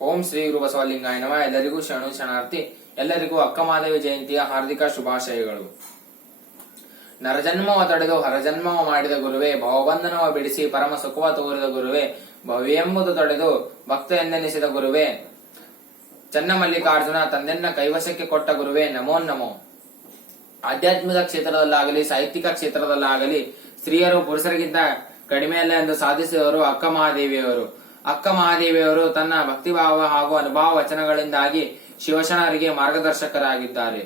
ಓಂ ಶ್ರೀ ಗುರು ಬಸವಲಿಂಗಾಯ ನಮಃ. ಎಲ್ಲರಿಗೂ ಶರಣು ಶರಣಾರ್ಥಿ. ಎಲ್ಲರಿಗೂ ಅಕ್ಕಮಹಾದೇವಿ ಜಯಂತಿಯ ಹಾರ್ದಿಕ ಶುಭಾಶಯಗಳು. ನರಜನ್ಮವ ತಡೆದು ಹರಜನ್ಮವ ಮಾಡಿದ ಗುರುವೇ, ಭವಬಂಧನವ ಬಿಡಿಸಿ ಪರಮ ಸುಖವ ತೋರಿದ ಗುರುವೇ, ಭವ್ಯೆಂಬುದು ತಡೆದು ಭಕ್ತ ಎಂದೆನಿಸಿದ ಗುರುವೇ, ಚನ್ನಮಲ್ಲಿಕಾರ್ಜುನ ತಂದೆನ್ನ ಕೈವಶಕ್ಕೆ ಕೊಟ್ಟ ಗುರುವೇ, ನಮೋ ನಮೋ. ಆಧ್ಯಾತ್ಮಿಕ ಕ್ಷೇತ್ರದಲ್ಲಾಗಲಿ ಸಾಹಿತ್ಯಿಕ ಕ್ಷೇತ್ರದಲ್ಲಾಗಲಿ ಸ್ತ್ರೀಯರು ಪುರುಷರಿಗಿಂತ ಕಡಿಮೆಯಲ್ಲ ಎಂದು ಸಾಧಿಸಿದವರು ಅಕ್ಕ ಮಹಾದೇವಿಯವರು. ಅಕ್ಕ ಮಹಾದೇವಿಯವರು ತನ್ನ ಭಕ್ತಿಭಾವ ಹಾಗೂ ಅನುಭವ ವಚನಗಳಿಂದಾಗಿ ಶಿವಶರಣರಿಗೆ ಮಾರ್ಗದರ್ಶಕರಾಗಿದ್ದಾರೆ.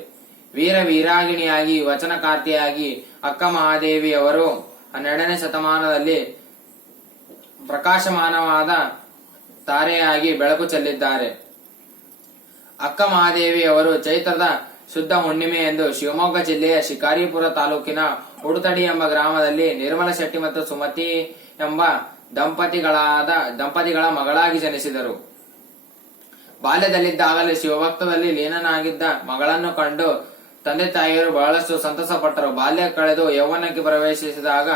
ವೀರ ವೀರಾಗಿಣಿಯಾಗಿ ವಚನಕಾರ್ತಿಯಾಗಿ ಅಕ್ಕ ಮಹಾದೇವಿಯವರು 12ನೇ ಶತಮಾನದಲ್ಲಿ ಪ್ರಕಾಶಮಾನವಾದ ತಾರೆಯಾಗಿ ಬೆಳಕು ಚೆಲ್ಲಿದ್ದಾರೆ. ಅಕ್ಕ ಮಹಾದೇವಿಯವರು ಚೈತ್ರದ ಶುದ್ಧ ಹುಣ್ಣಿಮೆ ಎಂದು ಶಿವಮೊಗ್ಗ ಜಿಲ್ಲೆಯ ಶಿಕಾರಿಪುರ ತಾಲೂಕಿನ ಉಡುತಡಿ ಎಂಬ ಗ್ರಾಮದಲ್ಲಿ ನಿರ್ಮಲ ಶೆಟ್ಟಿ ಮತ್ತು ಸುಮತಿ ಎಂಬ ದಂಪತಿಗಳ ಮಗಳಾಗಿ ಜನಿಸಿದರು. ಬಾಲ್ಯದಲ್ಲಿದ್ದಾಗಲೇ ಶಿವಭಕ್ತದಲ್ಲಿ ಲೀನನಾಗಿದ್ದ ಮಗಳನ್ನು ಕಂಡು ತಂದೆ ತಾಯಿಯರು ಬಹಳಷ್ಟು ಸಂತಸ ಪಟ್ಟರು. ಬಾಲ್ಯ ಕಳೆದು ಯೌವನಕ್ಕೆ ಪ್ರವೇಶಿಸಿದಾಗ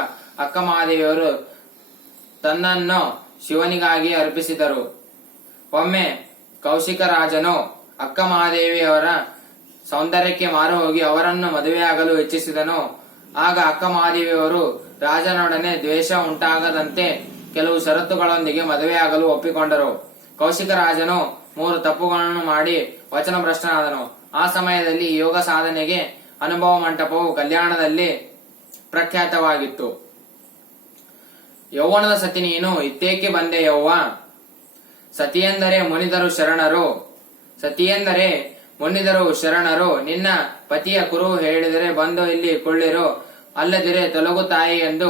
ಅಕ್ಕ ಮಹಾದೇವಿಯವರು ತನ್ನನ್ನು ಶಿವನಿಗಾಗಿ ಅರ್ಪಿಸಿದರು. ಒಮ್ಮೆ ಕೌಶಿಕ ರಾಜನು ಅಕ್ಕ ಮಹಾದೇವಿಯವರ ಸೌಂದರ್ಯಕ್ಕೆ ಮಾರು ಹೋಗಿ ಅವರನ್ನು ಮದುವೆಯಾಗಲು ಇಚ್ಛಿಸಿದನು. ಆಗ ಅಕ್ಕ ಮಹಾದೇವಿಯವರು ರಾಜನೊಡನೆ ದ್ವೇಷ ಉಂಟಾಗದಂತೆ ಕೆಲವು ಷರತ್ತುಗಳೊಂದಿಗೆ ಮದುವೆಯಾಗಲು ಒಪ್ಪಿಕೊಂಡರು. ಕೌಶಿಕ ರಾಜನು 3 ತಪ್ಪುಗಳನ್ನು ಮಾಡಿ ವಚನಭ್ರಷ್ಟನಾದನು. ಆ ಸಮಯದಲ್ಲಿ ಯೋಗ ಸಾಧನೆಗೆ ಅನುಭವ ಮಂಟಪವು ಕಲ್ಯಾಣದಲ್ಲಿ ಪ್ರಖ್ಯಾತವಾಗಿತ್ತು. ಯೌವನದ ಸತಿ ನೀನು ಇತ್ತೇಕೆ ಬಂದೆ ಯೌವ, ಸತಿಯೆಂದರೆ ಮುನಿದರು ಶರಣರು, ನಿನ್ನ ಪತಿಯ ಕುರು ಹೇಳಿದರೆ ಬಂದು ಇಲ್ಲಿ ಕೊಳ್ಳಿರು, ಅಲ್ಲದಿರೆ ತೊಲಗು ತಾಯಿ ಎಂದು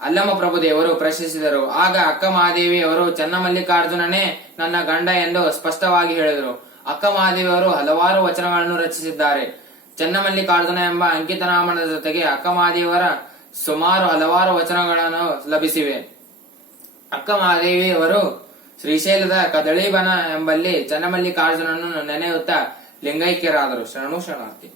ಅಲ್ಲಮ ಪ್ರಭುದೇವರು ಪ್ರಶ್ನಿಸಿದರು. ಆಗ ಅಕ್ಕ ಮಹಾದೇವಿಯವರು ಚನ್ನಮಲ್ಲಿಕಾರ್ಜುನನೇ ನನ್ನ ಗಂಡ ಎಂದು ಸ್ಪಷ್ಟವಾಗಿ ಹೇಳಿದರು. ಅಕ್ಕ ಮಹಾದೇವಿಯವರು ಹಲವಾರು ವಚನಗಳನ್ನು ರಚಿಸಿದ್ದಾರೆ. ಚನ್ನಮಲ್ಲಿಕಾರ್ಜುನ ಎಂಬ ಅಂಕಿತನಾಮದ ಜೊತೆಗೆ ಅಕ್ಕ ಮಹಾದೇವಿಯವರ ಸುಮಾರು ಹಲವಾರು ವಚನಗಳನ್ನು ಲಭಿಸಿವೆ. ಅಕ್ಕ ಮಹಾದೇವಿಯವರು ಶ್ರೀಶೈಲದ ಕದಳಿಬನ ಎಂಬಲ್ಲಿ ಚನ್ನಮಲ್ಲಿಕಾರ್ಜುನನ್ನು ನೆನೆಯುತ್ತಾ ಲಿಂಗೈಕ್ಯರಾದರು. ಶರಣು ಶರಣಾರ್ಥಿ.